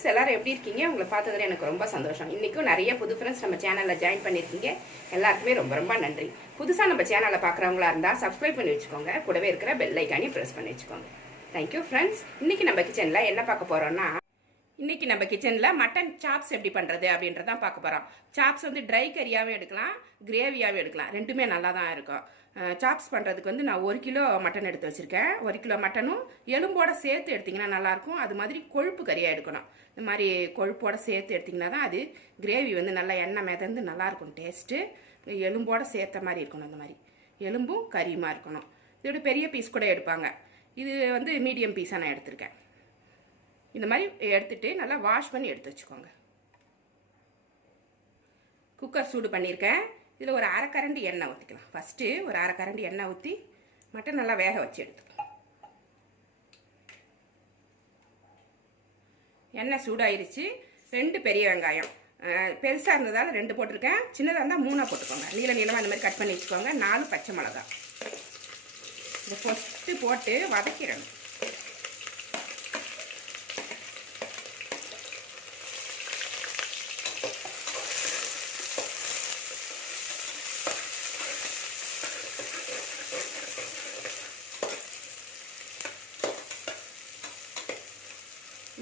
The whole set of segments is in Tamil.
ஃப்ரெண்ட்ஸ் எல்லாரும் எப்படி இருக்கீங்க? உங்களை பார்த்ததுல எனக்கு ரொம்ப சந்தோஷம். இன்றைக்கும் நிறைய புது ஃப்ரெண்ட்ஸ் நம்ம சேனலில் ஜாயின் பண்ணியிருக்கீங்க எல்லாருக்குமே ரொம்ப ரொம்ப நன்றி. புதுசாக நம்ம சேனலில் பார்க்குறவங்களா இருந்தால் சப்ஸ்கிரைப் பண்ணி வச்சுக்கோங்க. கூடவே இருக்கிற பெல் ஐக்கானி ப்ரெஸ் பண்ணி வச்சுக்கோங்க. தேங்க்யூ ஃப்ரெண்ட்ஸ் இன்றைக்கி நம்ம கிச்சனில் என்ன பார்க்க போகிறோம்னா இன்றைக்கி நம்ம கிச்சனில் மட்டன் சாப்ஸ் எப்படி பண்ணுறது அப்படின்றதான் பார்க்க போகிறோம் சாப்ஸ் வந்து ட்ரை கறியாகவும் எடுக்கலாம் கிரேவியாகவும் எடுக்கலாம். ரெண்டுமே நல்லா தான் இருக்கும். சாப்ஸ் பண்ணுறதுக்கு வந்து நான் ஒரு கிலோ மட்டன் எடுத்து வச்சுருக்கேன். ஒரு கிலோ மட்டனும் எலும்போட சேர்த்து எடுத்திங்கன்னா நல்லாயிருக்கும். அது மாதிரி கொழுப்பு கறியாக எடுக்கணும். இந்த மாதிரி கொழுப்போட சேர்த்து எடுத்திங்கன்னா தான் அது கிரேவி வந்து நல்லா எண்ணெய் மிதந்து நல்லாயிருக்கும் டேஸ்ட்டு எலும்போட சேர்த்த மாதிரி இருக்கணும் அந்த மாதிரி. எலும்பும் கறியுமா இருக்கணும். இதோட பெரிய பீஸ் கூட எடுப்பாங்க. இது வந்து மீடியம் பீஸாக நான் எடுத்திருக்கேன். இந்த மாதிரி எடுத்துகிட்டு நல்லா வாஷ் பண்ணி எடுத்து வச்சுக்கோங்க. குக்கர் சூடு பண்ணியிருக்கேன். இதில் ஒரு அரை கரண்டி எண்ணெய் ஊற்றிக்கலாம். ஃபஸ்ட்டு ஒரு அரை கரண்டி எண்ணெய் ஊற்றி மட்டன் நல்லா வேக வச்சு எடுத்துக்கலாம். எண்ணெய் சூடாயிருச்சு. ரெண்டு பெரிய வெங்காயம். பெருசாக இருந்ததால் ரெண்டு போட்டிருக்கேன். சின்னதாக இருந்தால் மூணாக போட்டுக்கோங்க. நீள நீளமாக இந்த மாதிரி கட் பண்ணி வச்சுக்கோங்க. நாலு பச்சை மிளகா இதை ஃபஸ்ட்டு போட்டு வதக்கிடணும்.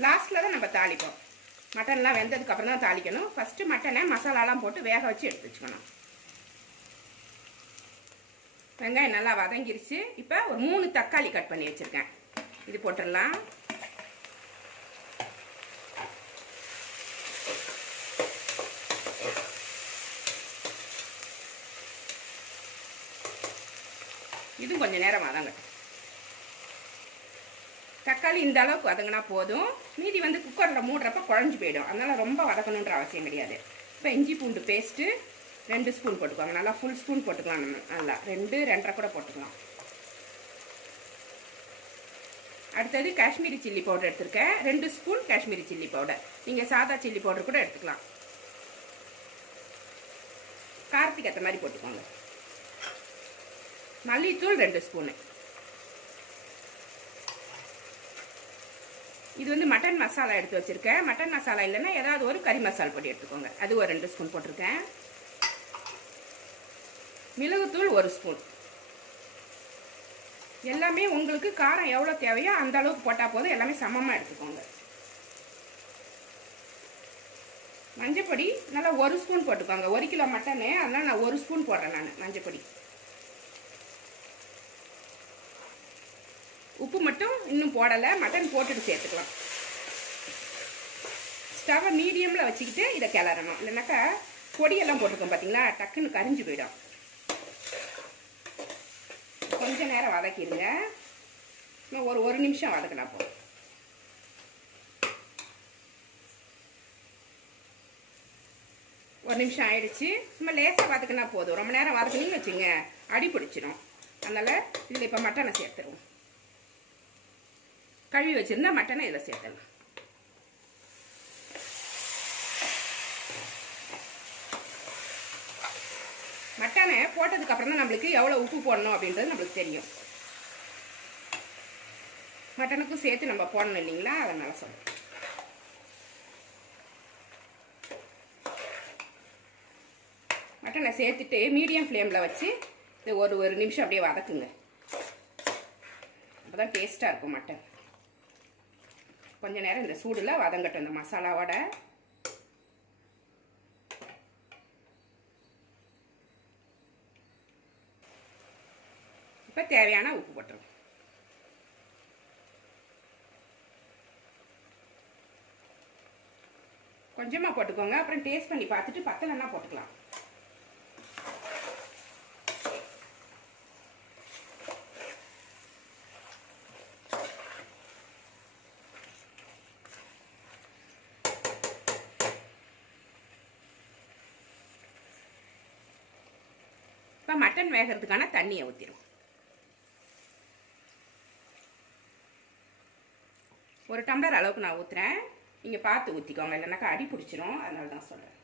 லாஸ்ட்டில் தான் நம்ம தாளிப்போம். மட்டன்லாம் வெந்ததுக்கப்புறம் தான் தாளிக்கணும். ஃபஸ்ட்டு மட்டனை மசாலாலாம் போட்டு வேக வச்சு எடுத்து வச்சுக்கணும். வெங்காயம் நல்லா வதங்கிருச்சு. இப்போ ஒரு மூணு தக்காளி கட் பண்ணி வச்சுருக்கேன். இது போட்டுடலாம். இதுவும் கொஞ்சம் நேரம் வதங்க தக்காளி இந்த அளவுக்கு வதங்கினா போதும். மீதி வந்து குக்கரில் மூடுறப்ப குழஞ்சி போயிடும். அதனால் ரொம்ப வதக்கணுன்ற அவசியம் கிடையாது. இப்போ இஞ்சி பூண்டு பேஸ்ட்டு ரெண்டு ஸ்பூன் போட்டுக்கோங்க. நல்லா ஃபுல் ஸ்பூன் போட்டுக்கலாம் நம்ம. நல்லா. ரெண்டு ரெண்டரை கூட போட்டுக்கலாம். அடுத்தது காஷ்மீரி சில்லி பவுடர் எடுத்திருக்கேன். ரெண்டு ஸ்பூன் காஷ்மீரி சில்லி பவுடர். நீங்கள் சாதா சில்லி பவுடர் கூட எடுத்துக்கலாம். கார்த்திக் ஏற்ற மாதிரி போட்டுக்கோங்க. மல்லித்தூள் ரெண்டு ஸ்பூனு இது வந்து மட்டன் மசாலா எடுத்து வச்சுருக்கேன். மட்டன் மசாலா இல்லைன்னா ஏதாவது ஒரு கறி மசாலா பொடி எடுத்துக்கோங்க. அது ஒரு ரெண்டு ஸ்பூன் போட்டிருக்கேன். மிளகுத்தூள் ஒரு ஸ்பூன் எல்லாமே உங்களுக்கு காரம் எவ்வளோ தேவையோ அந்த அளவுக்கு போட்டால் போதும். எல்லாமே சமமாக எடுத்துக்கோங்க. மஞ்சப்பொடி நல்லா ஒரு ஸ்பூன் போட்டுக்கோங்க. ஒரு கிலோ மட்டனு அதனால் நான் ஒரு ஸ்பூன் போடுறேன் நான் மஞ்சப்பொடி. உப்பு மட்டும் இன்னும் போடலை மட்டன் போட்டுட்டு சேர்த்துக்கலாம். ஸ்டவ்வை மீடியமில் வச்சுக்கிட்டு இதை கிளறணும். இல்லைனாக்கா பொடியெல்லாம் போட்டிருக்கோம் பார்த்தீங்களா டக்குன்னு கரிஞ்சு போயிடும். கொஞ்சம் நேரம் வதக்கிடுங்க. இன்னும் ஒரு ஒரு நிமிஷம் வதக்கினா போதும். ஒரு நிமிஷம் ஆயிடுச்சு. சும்மா லேசாக வதக்குனா போதும். ரொம்ப நேரம் வதக்குனீங்கன்னு வச்சுங்க அடி பிடிச்சிடும் அதனால் இதில் இப்போ மட்டனை சேர்த்துருவோம். கழுவி வச்சுருந்தா மட்டனை இதில் சேர்த்துடலாம். மட்டனை போட்டதுக்கு அப்புறம் தான் நம்மளுக்கு எவ்வளோ உப்பு போடணும் அப்படின்றது நம்மளுக்கு தெரியும். மட்டனுக்கும் சேர்த்து நம்ம போடணும் இல்லைங்களா? அதனால சொல்கிறேன் மட்டனை சேர்த்துட்டு மீடியம் ஃப்ளேமில் வச்சு இது ஒரு ஒரு நிமிஷம் அப்படியே வதக்குங்க. அப்போ தான் டேஸ்ட்டாக இருக்கும் மட்டன். கொஞ்ச நேரம் இந்த சூடில் வதங்கட்டும் இந்த மசாலாவோட. இப்போ தேவையான உப்பு போட்டுரும் கொஞ்சமாக போட்டுக்கோங்க. அப்புறம் டேஸ்ட் பண்ணி பார்த்துட்டு பத்தலைன்னா போட்டுக்கலாம். இப்போ மட்டன் வேகிறதுக்கான தண்ணியை ஊற்றிடும் ஒரு டம்ளர் அளவுக்கு நான் ஊற்றுறேன் நீங்கள் பார்த்து ஊற்றிக்கோங்க இல்லைனாக்கா அடி பிடிச்சிரும். அதனால தான் சொல்கிறேன்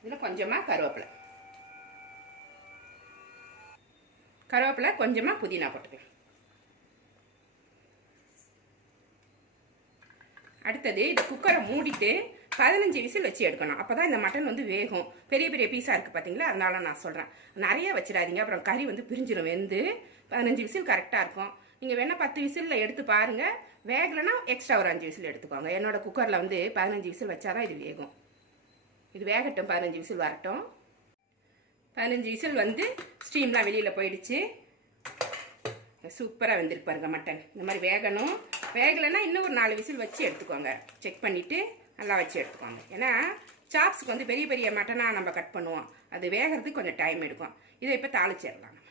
இதில் கொஞ்சமாக கருவேப்பிலை. கருவேப்பிலை கொஞ்சமாக புதினா போட்டுக்கலாம். அடுத்தது இந்த குக்கரை மூடிட்டு பதினஞ்சு விசில் வச்சு எடுக்கணும். அப்போ தான் இந்த மட்டன் வந்து வேகும். பெரிய பெரிய பீஸாக இருக்குது பார்த்தீங்களா அதனால நான் சொல்கிறேன் நிறைய வச்சிடாதீங்க. அப்புறம் கறி வந்து பிரிஞ்சிடும் வெந்து. பதினஞ்சு விசில் கரெக்டாக இருக்கும். நீங்கள் வேணால் பத்து விசிலில் எடுத்து பாருங்கள் வேகலைன்னா எக்ஸ்ட்ரா ஒரு அஞ்சு விசில் எடுத்துக்கோங்க. என்னோடய குக்கரில் வந்து பதினஞ்சு விசில் வச்சாதான் இது வேகும். இது வேகட்டும். பதினஞ்சு விசில் வரட்டும். பதினஞ்சு விசில் வந்து ஸ்டீம்லாம் வெளியில் போயிடுச்சு. சூப்பராக வெந்திருக்கு பாருங்க மட்டன் இந்த மாதிரி வேகணும். வேகலைன்னா இன்னும் ஒரு நாலு விசில் வச்சு எடுத்துக்கோங்க. செக் பண்ணிவிட்டு நல்லா வச்சு எடுத்துக்கோங்க. ஏன்னா சாப்ஸுக்கு வந்து பெரிய பெரிய மட்டனாக நம்ம கட் பண்ணுவோம். அது வேகிறதுக்கு கொஞ்சம் டைம் எடுக்கும். இதை இப்போ தாளிச்சிடலாம் நம்ம.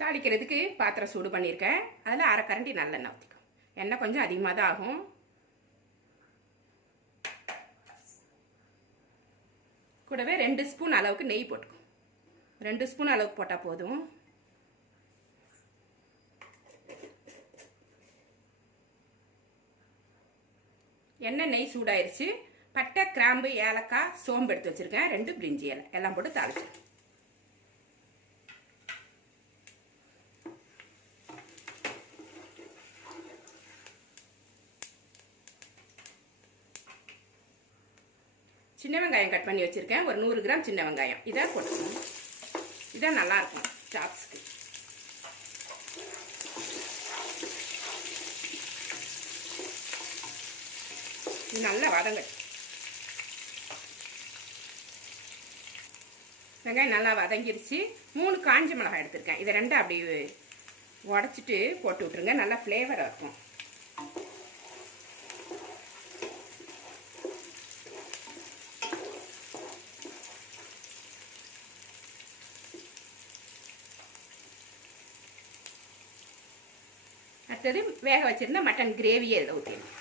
தாளிக்கிறதுக்கு பாத்திரம் சூடு பண்ணியிருக்கேன். அதில் அரை கரண்டி நல்லெண்ணெய் ஊற்றிக்கும் எண்ணெய் கொஞ்சம் அதிகமாக தான் ஆகும். கூடவே ரெண்டு ஸ்பூன் அளவுக்கு நெய் போட்டுக்கும் ரெண்டு ஸ்பூன் அளவுக்கு போட்டால் போதும். எண்ணெய் நெய் சூடாயிருச்சு. பட்டை கிராம்பு ஏலக்காய் சோம்பு எடுத்து வச்சிருக்கேன். ரெண்டு பிரிஞ்சி இலை. எல்லாம் போட்டு தாளிச்சு. சின்ன வெங்காயம் கட் பண்ணி வச்சிருக்கேன். ஒரு நூறு கிராம் சின்ன வெங்காயம். இதை போட்டுக்கணும். இதான் நல்லா இருக்கும். சாப்ஸ்க்கு இது நல்லா வதங்க வெங்காயம் நல்லா வதங்கிருச்சு. மூணு காஞ்ச மிளகாய் எடுத்திருக்கேன். இதை ரெண்டும் அப்படி உடச்சிட்டு போட்டு விட்ருங்க நல்லா ஃப்ளேவராக இருக்கும். அடுத்தது வேக வச்சிருந்த மட்டன் கிரேவியை இதில் ஊற்றிடணும்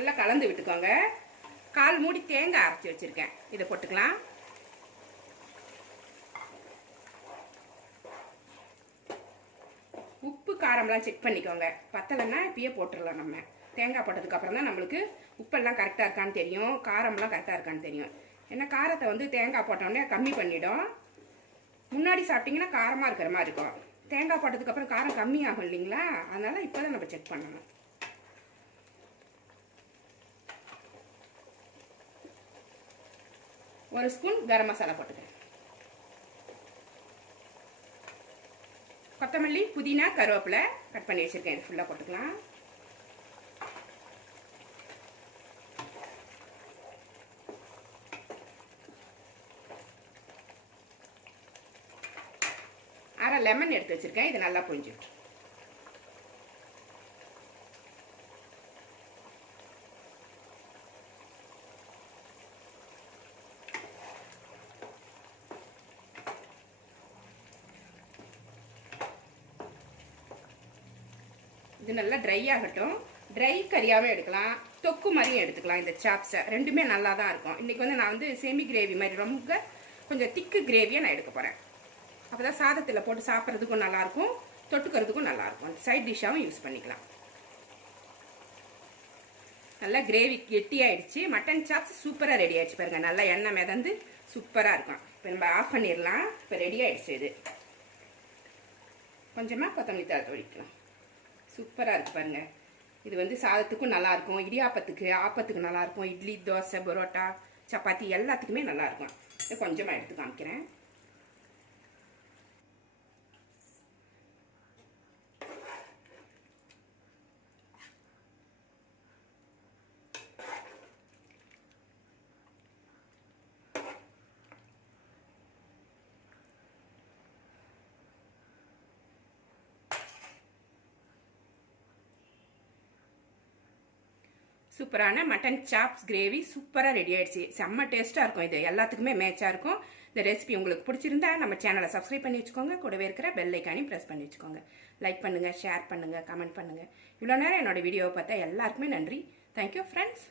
நல்லா கலந்து விட்டுக்கோங்க. கால் மூடி தேங்காய் அரைச்சி வச்சுருக்கேன். இதை போட்டுக்கலாம். உப்பு காரம்லாம் செக் பண்ணிக்கோங்க. பத்தலைன்னா இப்பயே போட்டுடலாம் நம்ம. தேங்காய் போட்டதுக்கப்புறம் தான் நம்மளுக்கு உப்பெல்லாம் கரெக்டாக இருக்கான்னு தெரியும். காரம்லாம் கரெக்டாக இருக்கான்னு தெரியும். ஏன்னா காரத்தை வந்து தேங்காய் போட்டோடனே கம்மி பண்ணிவிடும் முன்னாடி சாப்பிட்டிங்கன்னா காரமாக இருக்கிற மாதிரி இருக்கும். தேங்காய் போட்டதுக்கப்புறம் காரம் கம்மியாகும் இல்லைங்களா? அதனால் இப்போ தான் நம்ம செக் பண்ணணும். ஒரு ஸ்பூன் கரம் மசாலா போட்டுக்கிறேன். கொத்தமல்லி புதினா கருவேப்பிலை கட் பண்ணி வச்சுருக்கேன். இது ஃபுல்லாக போட்டுக்கலாம். அரை லெமன் எடுத்து வச்சுருக்கேன். இது நல்லா புரிஞ்சிடும் இது நல்லா ட்ரை ஆகட்டும். ட்ரை கறியாகவே எடுக்கலாம். தொக்கு மாதிரியும் எடுத்துக்கலாம் இந்த சாப்ஸை ரெண்டுமே நல்லா தான் இருக்கும். இன்றைக்கி வந்து நான் வந்து செமி கிரேவி மாதிரி ரொம்ப கொஞ்சம் திக்கு கிரேவியை நான் எடுக்க போகிறேன் அப்போ தான் சாதத்தில் போட்டு சாப்பிட்றதுக்கும் நல்லாயிருக்கும். தொட்டுக்கிறதுக்கும் நல்லாயிருக்கும். சைட் டிஷ்ஷாகவும் யூஸ் பண்ணிக்கலாம். நல்லா கிரேவி கெட்டியாயிடுச்சு. மட்டன் சாப்ஸ் சூப்பராக ரெடி ஆகிடுச்சு பாருங்கள் நல்லா எண்ணெய் மிதந்து சூப்பராக இருக்கும். இப்போ நம்ம ஆஃப் பண்ணிடலாம். இப்போ ரெடி ஆகிடுச்சு இது. கொஞ்சமாக கொத்தமல்லி தழை ஒழிக்கலாம் சூப்பராக இருக்குது பாருங்கள் இது வந்து சாதத்துக்கும் நல்லாயிருக்கும் இடியாப்பத்துக்கு ஆப்பத்துக்கு நல்லாயிருக்கும் இட்லி தோசை பரோட்டா சப்பாத்தி எல்லாத்துக்குமே நல்லாயிருக்கும் கொஞ்சமாக எடுத்து காமிக்கிறேன். சூப்பரான மட்டன் சாப்ஸ் கிரேவி சூப்பராக ரெடி ஆயிடுச்சு. செம்ம டேஸ்ட்டாக இருக்கும் இது. எல்லாத்துக்குமே மேட்சாக இருக்கும். இந்த ரெசிபி உங்களுக்கு பிடிச்சிருந்தா நம்ம சேனலை சப்ஸ்கிரைப் பண்ணி வச்சுக்கோங்க. கூடவே இருக்கிற பெல் ஐக்கானையும் ப்ரெஸ் பண்ணி வச்சுக்கோங்க. லைக் பண்ணுங்கள் ஷேர் பண்ணுங்கள் கமெண்ட் பண்ணுங்கள் இவ்வளோ நேரம் என்னோட வீடியோவை பார்த்தா எல்லாருக்குமே நன்றி. Thank you friends